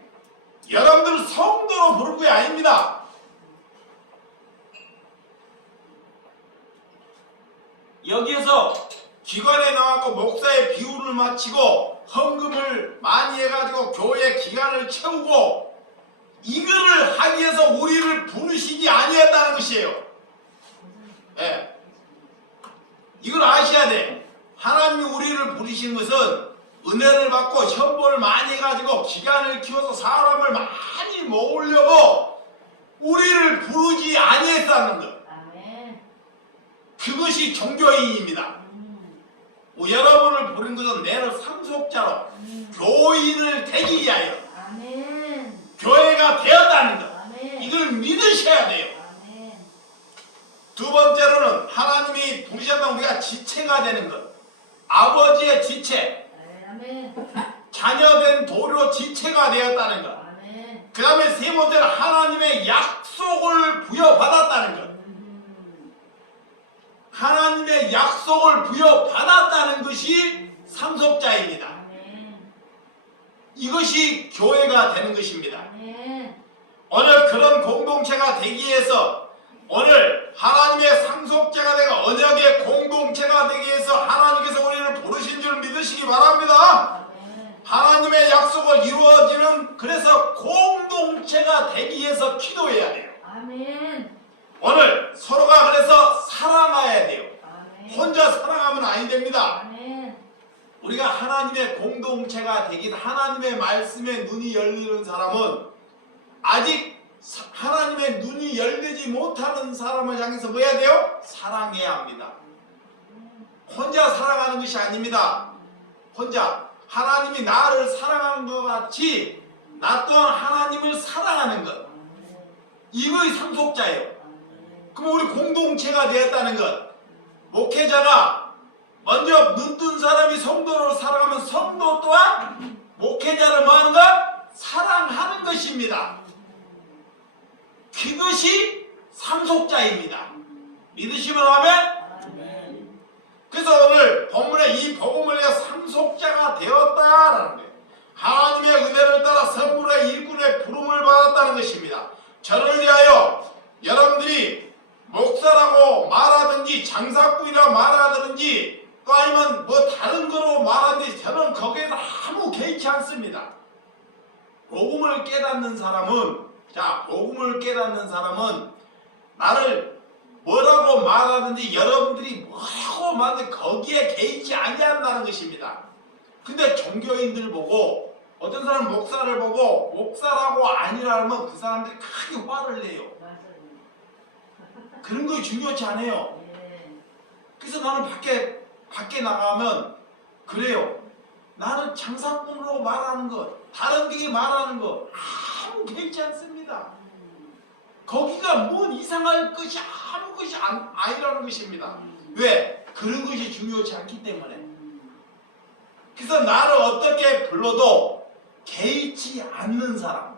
여러분들은 성도로 부른 게 아닙니다. 여기에서 기관에 나가고 목사의 비유를 마치고 헌금을 많이 해가지고 교회 기간을 채우고 이거를 하기 위해서 우리를 부르시지 아니했다는 것이에요. 예. 이걸 아셔야 돼. 하나님이 우리를 부르신 것은 은혜를 받고 현보를 많이 가지고 기간을 키워서 사람을 많이 모으려고 우리를 부르지 아니했다는 것. 아멘. 그것이 종교인입니다. 여러분을 부른 것은 내를 상속자로 교인을 되기 위하여 아멘. 교회가 되었다는 것. 아멘. 이걸 믿으셔야 돼요. 아멘. 두 번째로는 하나님이 부르셨던 우리가 지체가 되는 것. 아버지의 지체, 아멘. 자녀된 도료 지체가 되었다는 것. 아멘. 그 다음에 세 번째는 하나님의 약속을 부여받았다는 것. 하나님의 약속을 부여받았다는 것이 상속자입니다. 아멘. 이것이 교회가 되는 것입니다. 아멘. 오늘 그런 공동체가 되기 위해서 오늘 하나님의 상속자가 되고 언약의 공동체가 되기 위해서 하나님께서 우리를 부르신 줄 믿으시기 바랍니다. 아멘. 하나님의 약속을 이루어지는 그래서 공동체가 되기 위해서 기도해야 돼요. 아멘. 오늘 서로가 그래서 사랑해야 돼요. 아멘. 혼자 사랑하면 아니 됩니다. 아멘. 우리가 하나님의 공동체가 되긴 하나님의 말씀에 눈이 열리는 사람은 아직 하나님의 눈이 열리지 못하는 사람을 향해서 뭐 해야 돼요? 사랑해야 합니다. 혼자 사랑하는 것이 아닙니다. 혼자 하나님이 나를 사랑하는 것 같이 나 또한 하나님을 사랑하는 것. 이거의 상속자예요. 그럼 우리 공동체가 되었다는 것. 목회자가 먼저 눈뜬 사람이 성도를 사랑하면 성도 또한 목회자를 뭐 하는 것? 사랑하는 것입니다. 그것이 상속자입니다. 믿으시면 하면? 아멘. 그래서 오늘 본문에 이 복음을 위해 상속자가 되었다라는 거예요. 하나님의 은혜를 따라 선물의 일꾼의 부름을 받았다는 것입니다. 저를 위하여 여러분들이 목사라고 말하든지 장사꾼이라고 말하든지 또 아니면 뭐 다른 거로 말하든지 저는 거기에서 아무 개의치 않습니다. 복음을 깨닫는 사람은 복음을 깨닫는 사람은 나를 뭐라고 말하든지 여러분들이 뭐라고 말하든지 거기에 개의치 아니한다는 것입니다. 근데 종교인들 보고 어떤 사람 목사를 보고 목사라고 아니라면 그 사람들이 크게 화를 내요. 맞아요. 그런 거 중요치 않아요. 예. 그래서 나는 밖에 나가면 그래요. 나는 장사꾼으로 말하는 것, 다른 게 말하는 것 아무 개의치 않습니다. 거기가 뭔 이상할 것이 아무 것이 아니라는 것입니다. 왜? 그런 것이 중요치 않기 때문에. 그래서 나를 어떻게 불러도 개의치 않는 사람,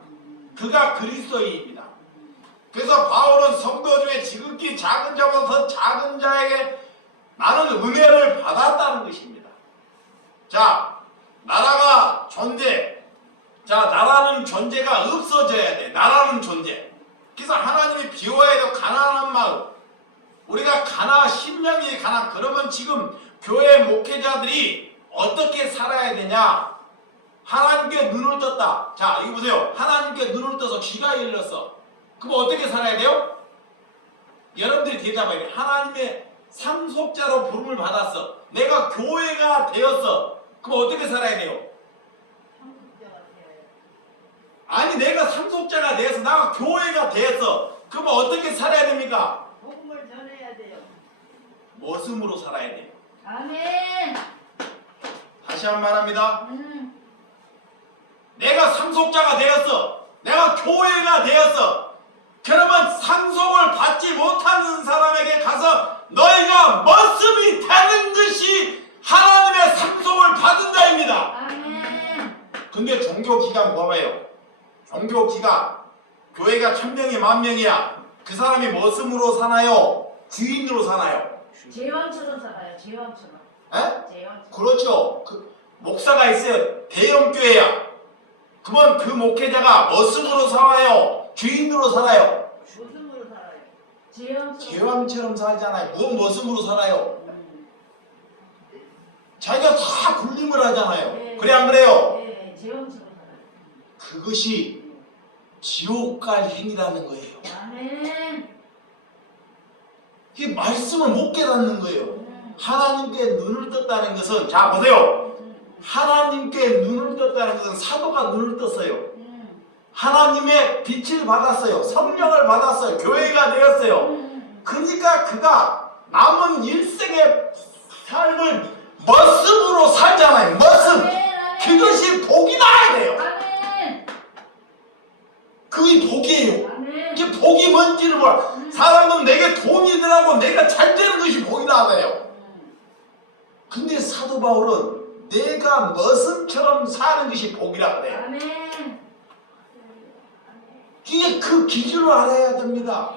그가 그리스도인입니다. 그래서 바울은 성도 중에 지극히 작은 자보다 작은 자에게 나는 은혜를 받았다는 것입니다. 자, 나라가 나라는 존재가 없어져야 돼. 나라는 존재. 그래서 하나님이 비워야 돼요. 가난한 마음. 우리가 심령이 가난. 그러면 지금 교회 목회자들이 어떻게 살아야 되냐? 하나님께 눈을 떴다. 자, 이거 보세요. 하나님께 눈을 떠서 귀가 열렸어. 그럼 어떻게 살아야 돼요? 여러분들이 대답해야 돼요. 하나님의 상속자로 부름을 받았어. 내가 교회가 되었어. 그럼 어떻게 살아야 돼요? 아니, 내가 상속자가 되어서 나가 교회가 되었어. 그럼 어떻게 살아야 됩니까? 복음을 전해야 돼요. 머슴으로 살아야 돼요. 아멘. 다시 한 번 말합니다. 내가 상속자가 되었어. 내가 교회가 되었어. 그러면 상속을 받지 못하는 사람에게 가서 너희가 머슴이 되는 것이 하나님의 상속을 받은다입니다. 아멘. 근데 종교기가 뭐예요? 종교기가 교회가 1000명이 10,000명이야. 그 사람이 머슴으로 사나요? 주인으로 사나요? 제왕처럼 살아요. 제왕처럼. 에? 제왕처럼. 그렇죠. 목사가 있어요. 대형교회야. 그러면 그 목회자가 머슴으로 살아요? 주인으로 살아요? 머슴으로 살아요. 제왕처럼. 제왕처럼 살잖아요. 무슨 머슴으로 살아요? 자기가 다 군림을 하잖아요. 네. 그래 안 그래요? 네, 제왕처럼 살아요. 그것이 지옥 갈 행위라는 거예요. 아멘. 이 말씀을 못 깨닫는 거예요. 하나님께 눈을 떴다는 것은, 자 보세요. 하나님께 눈을 떴다는 것은 사도가 눈을 떴어요. 하나님의 빛을 받았어요. 성령을 받았어요. 교회가 되었어요. 그러니까 그가 남은 일생의 삶을 머슴으로 살잖아요. 머슴. 그것이 복이 나야 돼요. 아멘. 그게 복이에요. 아멘. 이게 복이 뭔지를 몰라. 사람은 내게 돈이 들어가고 내가 잘 되는 것이 복이 나아요. 근데 사도 바울은 내가 머슴처럼 사는 것이 복이라고 그래요. 아멘. 이게 그 기준을 알아야 됩니다.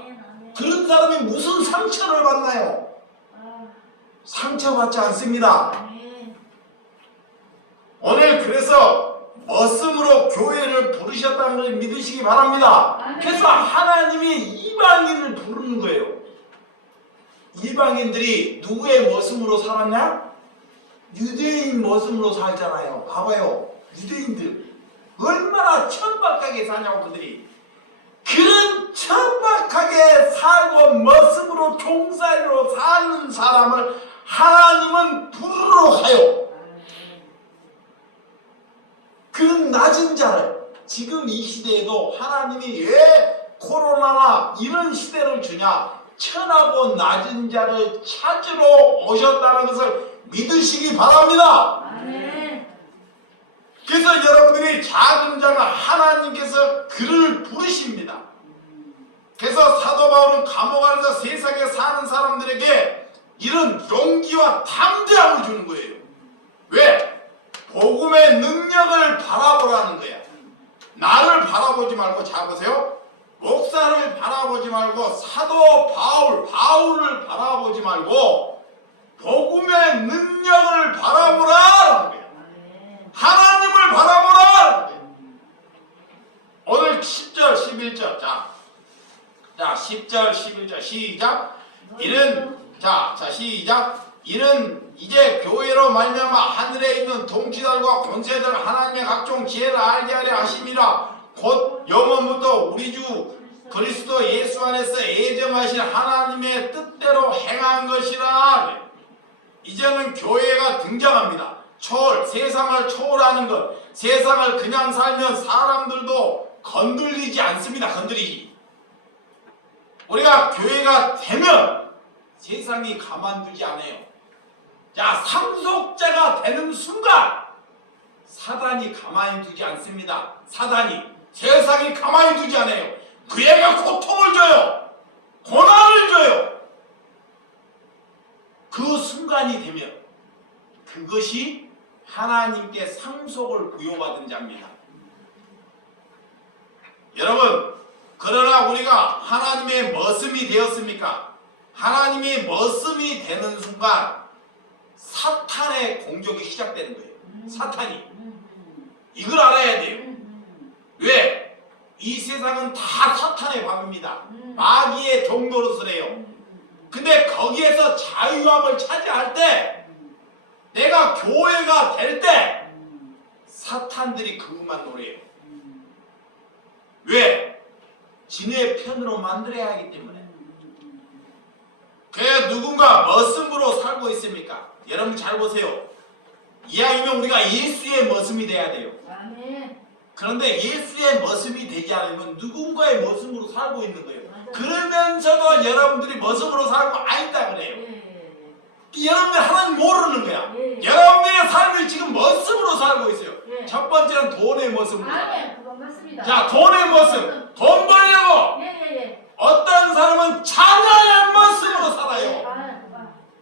그런 사람이 무슨 상처를 받나요? 상처받지 않습니다. 아멘. 오늘 그래서 머슴으로 교회를 부르셨다는 걸 믿으시기 바랍니다. 아멘. 그래서 하나님이 이방인을 부르는 거예요. 이방인들이 누구의 머슴으로 살았냐? 유대인 머슴으로 살잖아요. 봐봐요. 유대인들 얼마나 천박하게 사냐고. 그들이 그런 천박하게 살고 머슴으로 종살이로 사는 사람을 하나님은 부르러 가요. 그 낮은 자를, 지금 이 시대에도 하나님이 왜 코로나나 이런 시대를 주냐? 천하고 낮은 자를 찾으러 오셨다는 것을 믿으시기 바랍니다. 아멘. 그래서 여러분들이 작은 자가 하나님께서 그를 부르십니다. 그래서 사도 바울은 감옥 안에서 세상에 사는 사람들에게 이런 용기와 담대함을 주는 거예요. 왜? 복음의 능력을 바라보라는 거야. 나를 바라보지 말고, 자 보세요. 목사를 바라보지 말고 사도 바울을 바라보지 말고 복음의 능력을 바라보라는 거야. 하나님을 바라보라. 오늘 10절 11절 자 10절 11절 시작. 이는 이제 교회로 말미암아 하늘에 있는 통치들과 권세들 하나님의 각종 지혜를 알게 하려 하심이라. 곧 영원부터 우리 주 그리스도 예수 안에서 예정하신 하나님의 뜻대로 행한 것이라. 이제는 교회가 등장합니다. 세상을 초월하는 것. 세상을 그냥 살면 사람들도 건들리지 않습니다. 건드리지. 우리가 교회가 되면 세상이 가만두지 않아요. 자, 상속자가 되는 순간 사단이 가만히 두지 않습니다. 세상이 가만히 두지 않아요. 그애가 고통을 줘요. 고난을 줘요. 그 순간이 되면 그것이 하나님께 상속을 부여받은 자입니다. 여러분, 그러나 우리가 하나님의 머슴이 되었습니까? 하나님이 머슴이 되는 순간 사탄의 공격이 시작되는 거예요. 사탄이. 이걸 알아야 돼요. 왜? 이 세상은 다 사탄의 밥입니다. 마귀의 종노릇을. 근데 거기에서 자유함을 차지할 때, 내가 교회가 될 때 사탄들이 그것만 노래요. 왜? 진의 편으로 만들어야 하기 때문에. 그래야 누군가 머슴으로 살고 있습니까? 여러분 잘 보세요. 이왕이면 우리가 예수의 머슴이 돼야 돼요. 아멘. 그런데 예수의 머슴이 되지 않으면 누군가의 머슴으로 살고 있는 거예요. 맞아요. 그러면서도 여러분들이 머슴으로 살고 아니다 그래요. 여러분들 하나님 모르는 거야. 여러분들의 삶을 지금 머슴으로 살고 있어요. 첫 번째는 돈의 머슴으로 살아요. 아멘. 그건 맞습니다. 자, 돈의 머슴. 돈 벌려고. 어떤 사람은 자녀의 머슴으로 살아요.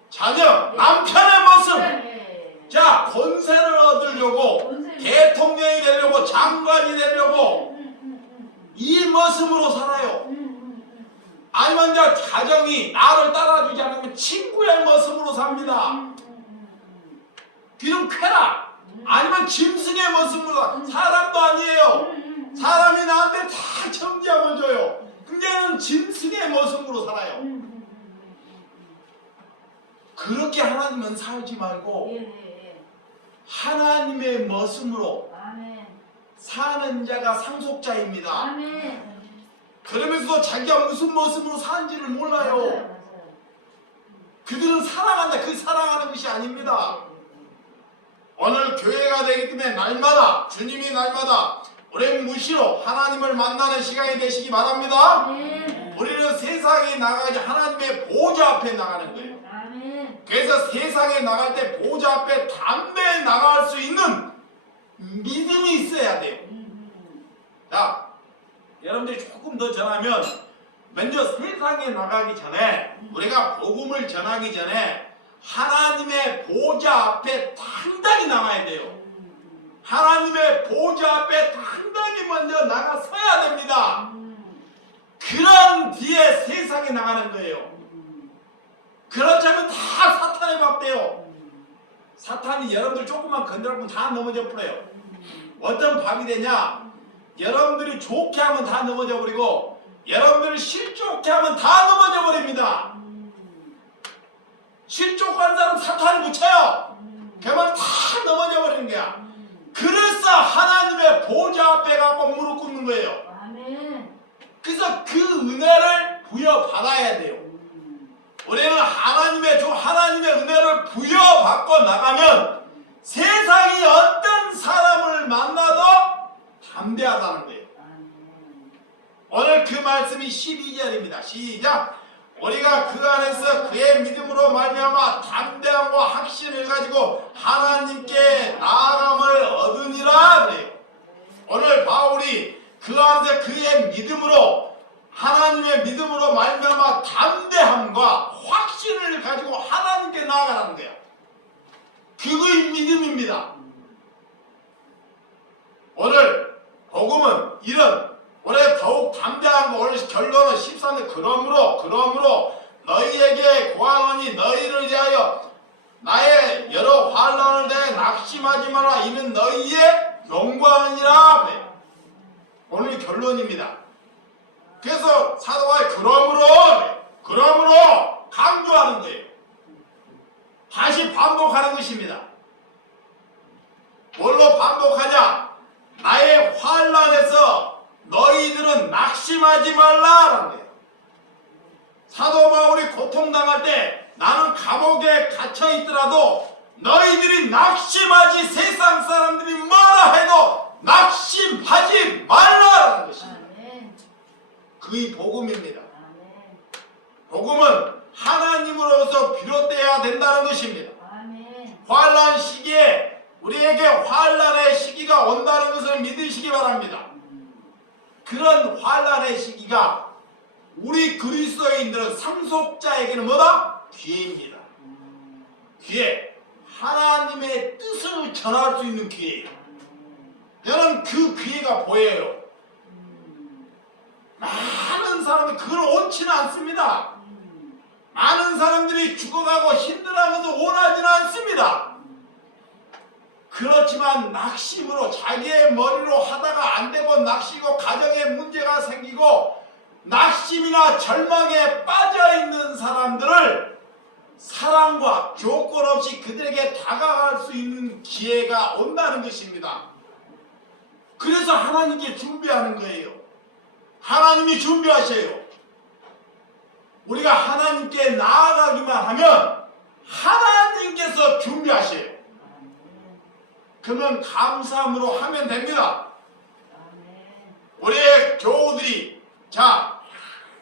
자녀, 남편의 머슴. 자, 권세를 얻으려고, 대통령이 되려고, 장관이 되려고 이 머슴으로 살아요. 아니면 이제 가정이 나를 따라주지 않으면 친구의 머슴으로 삽니다. 비록 쾌락, 아니면 짐승의 머슴으로 사. 사람도 아니에요. 사람이 나한테 다 정지함을 줘요. 그냥 짐승의 머슴으로 살아요. 그렇게 하나님은 살지 말고 하나님의 머슴으로 사는 자가 상속자입니다. 아멘. 그러면서도 자기가 무슨 모습으로 사는지를 몰라요. 맞아요. 그들은 사랑한다. 그 사랑하는 것이 아닙니다. 오늘 교회가 되기 때문에 날마다 주님이 날마다 오랜 무시로 하나님을 만나는 시간이 되시기 바랍니다. 아멘. 우리는 세상에 나가지 하나님의 보좌 앞에 나가는 거예요. 아멘. 그래서 세상에 나갈 때 보좌 앞에 담대히 나갈 수 있는 믿음이 있어야 돼요. 자, 여러분들이 조금 더 전하면 먼저 세상에 나가기 전에 우리가 복음을 전하기 전에 하나님의 보좌 앞에 당당히 나가야 돼요. 하나님의 보좌 앞에 당당히 먼저 나가서야 됩니다. 그런 뒤에 세상에 나가는 거예요. 그렇지 않으면 다 사탄의 밥 돼요. 사탄이 여러분들 조금만 건드려보면 다 넘어져 버려요. 어떤 밥이 되냐? 여러분들이 좋게 하면 다 넘어져 버리고 여러분들이 실족해 하면 다 넘어져 버립니다. 실족한 사람 사탄이 붙여요. 그러면 다 넘어져 버리는 거야. 그래서 하나님의 보좌 앞에 가고 무릎 꿇는 거예요. 아멘. 그래서 그 은혜를 부여받아야 돼요. 우리는 하나님의 은혜를 부여받고 나가면 세상이 어떤 사람을 만나도 담대하다는 거예요. 오늘 그 말씀이 12절입니다. 시작. 우리가 그 안에서 그의 믿음으로 말미암아 담대함과 확신을 가지고 하나님께 나아감을 얻으니라 그래요. 오늘 바울이 그 안에서 그의 믿음으로 하나님의 믿음으로 말미암아 담대함과 확신을 가지고 하나님께 나아가라는 거야. 그거의 믿음입니다. 오늘 복음은 이런 올해 더욱 담대한 거. 오늘 결론은 14절. 그러므로 너희에게 고하노니 너희를 위하여 나의 여러 환난을 대해 낙심하지 마라. 이는 너희의 영광이니라. 네. 오늘 결론입니다. 그래서 사도 바울이 그러므로 강조하는 거예요. 다시 반복하는 것입니다. 뭘로 반복하냐? 나의 환난에서 너희들은 낙심하지 말라라는 거예요. 사도 바울이 고통당할 때 나는 감옥에 갇혀 있더라도 너희들이 낙심하지, 세상 사람들이 뭐라 해도 낙심하지 말라라는 것입니다. 그의 복음입니다. 복음은 하나님으로서 비롯되어야 된다는 것입니다. 환난 시기에 우리에게 환난의 시기가 온다는 것을 믿으시기 바랍니다. 그런 환난의 시기가 우리 그리스도인들은 상속자에게는 뭐다? 기회입니다. 기회. 하나님의 뜻을 전할 수 있는 기회예요. 저는 그 기회가 보여요. 많은 사람들이 그걸 원치는 않습니다. 많은 사람들이 죽어가고 힘들어하면서 원하지는 않습니다. 그렇지만 낙심으로 자기의 머리로 하다가 안 되고 낙심이고 가정에 문제가 생기고 낙심이나 절망에 빠져 있는 사람들을 사랑과 조건 없이 그들에게 다가갈 수 있는 기회가 온다는 것입니다. 그래서 하나님께 준비하는 거예요. 하나님이 준비하셔요. 우리가 하나님께 나아가기만 하면 하나님께서 준비하셔요. 그러면 감사함으로 하면 됩니다. 우리의 교우들이,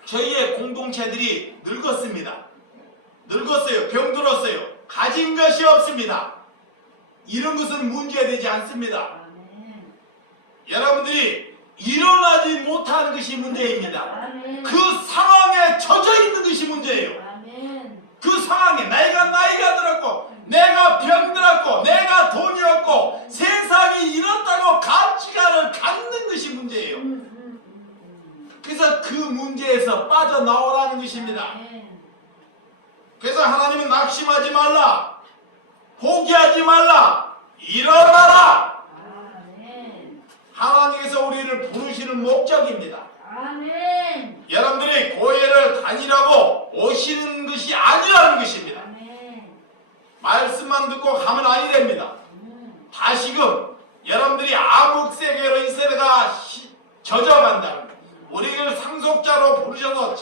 저희의 공동체들이 늙었습니다. 늙었어요. 병들었어요. 가진 것이 없습니다. 이런 것은 문제되지 않습니다. 여러분들이 일어나지 못하는 것이 문제입니다. 그 상황에 젖어 있는 것이 문제예요. 그 상황에 나이가 들었고 내가 병들었고 내가 돈이 없고 세상이 이렇다고 가치관을 갖는 것이 문제예요. 그래서 그 문제에서 빠져나오라는 것입니다. 그래서 하나님은 낙심하지 말라, 포기하지 말라, 일어나라. 하나님께서 우리를 부르시는 목적입니다. 여러분들이 교회를 다니라고 오시는 것이 아니라는 것입니다. 말씀만 듣고 가면 아니 됩니다. 다시금 여러분들이 암흑 세계로 이 세대가 젖어간다. 우리를 상속자로 부르셔서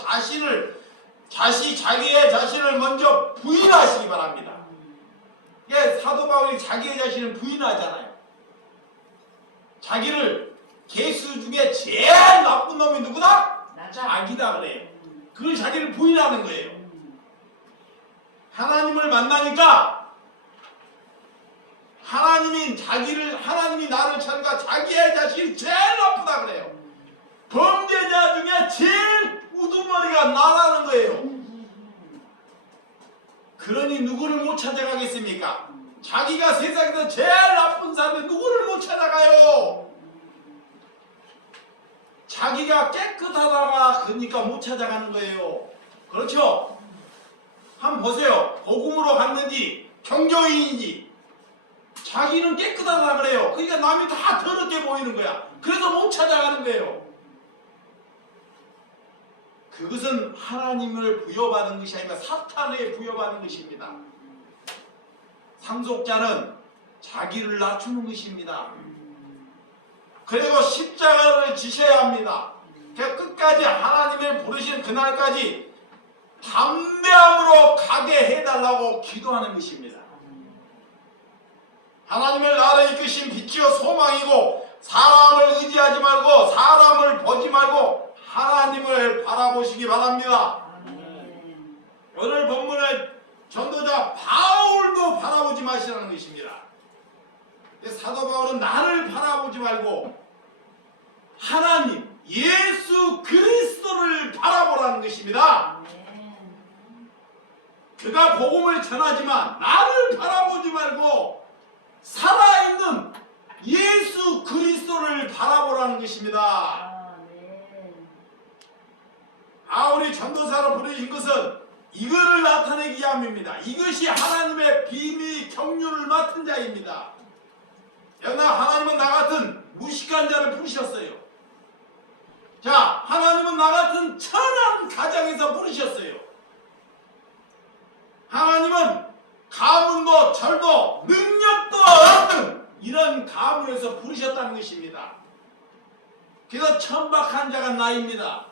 자기의 자신을 먼저 부인하시기 바랍니다. 예, 사도 바울이 자기의 자신을 부인하잖아요. 자기를 개수 중에 제일 나쁜 놈이 누구다? 자기다 그래요. 그걸 자기를 부인하는 거예요. 하나님을 만나니까 하나님이 나를 찾으니까 자기의 자신이 제일 나쁘다 그래요. 범죄자 중에 제일 우두머리가 나라는 거예요. 그러니 누구를 못 찾아가겠습니까? 자기가 세상에서 제일 나쁜 사람이 누구를 못 찾아가요? 자기가 깨끗하다가 그러니까 못 찾아가는 거예요. 그렇죠? 한번 보세요. 복음으로 갔는지 경조인인지 자기는 깨끗하다 그래요. 그러니까 남이 다 더럽게 보이는 거야. 그래서 못 찾아가는 거예요. 그것은 하나님을 부여받은 것이 아니라 사탄에 부여받은 것입니다. 상속자는 자기를 낮추는 것입니다. 그리고 십자가를 지셔야 합니다. 끝까지 하나님을 부르신 그날까지 담대함으로 가게 해달라고 기도하는 것입니다. 하나님을 나를 이끄신 빛이요 소망이고 사람을 의지하지 말고 사람을 보지 말고 하나님을 바라보시기 바랍니다. 오늘 본문의 전도자 바울도 바라보지 마시라는 것입니다. 사도 바울은 나를 바라보지 말고 하나님 예수 그리스도를 바라보라는 것입니다. 그가 복음을 전하지만 나를 바라보지 말고 살아있는 예수 그리스도를 바라보라는 것입니다. 바울이 전도사로 부르신 것은 이거를 나타내기 위함입니다. 이것이 하나님의 비밀 경륜을 맡은 자입니다. 그러나 하나님은 나 같은 무식한 자를 부르셨어요. 자, 하나님은 나 같은 천한 가정에서 부르셨어요. 하나님은 가문도 절도 능력도 없는 이런 가문에서 부르셨다는 것입니다. 그래서 천박한 자가 나입니다.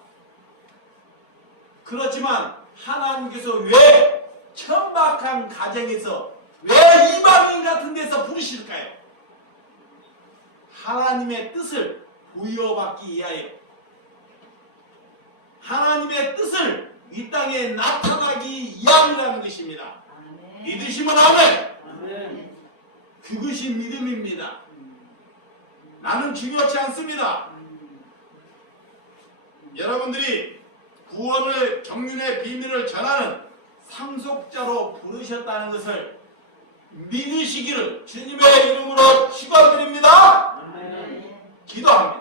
그렇지만 하나님께서 왜 천박한 가정에서 왜 이방인 같은 데서 부르실까요? 하나님의 뜻을 부여받기 위하여 하나님의 뜻을 이 땅에 나타나기 위함이라는 것입니다. 믿으시면 아멘. 그것이 믿음입니다. 나는 중요치 않습니다. 여러분들이 구원을 경륜의 비밀을 전하는 상속자로 부르셨다는 것을 믿으시기를 주님의 이름으로 축원드립니다. 기도합니다.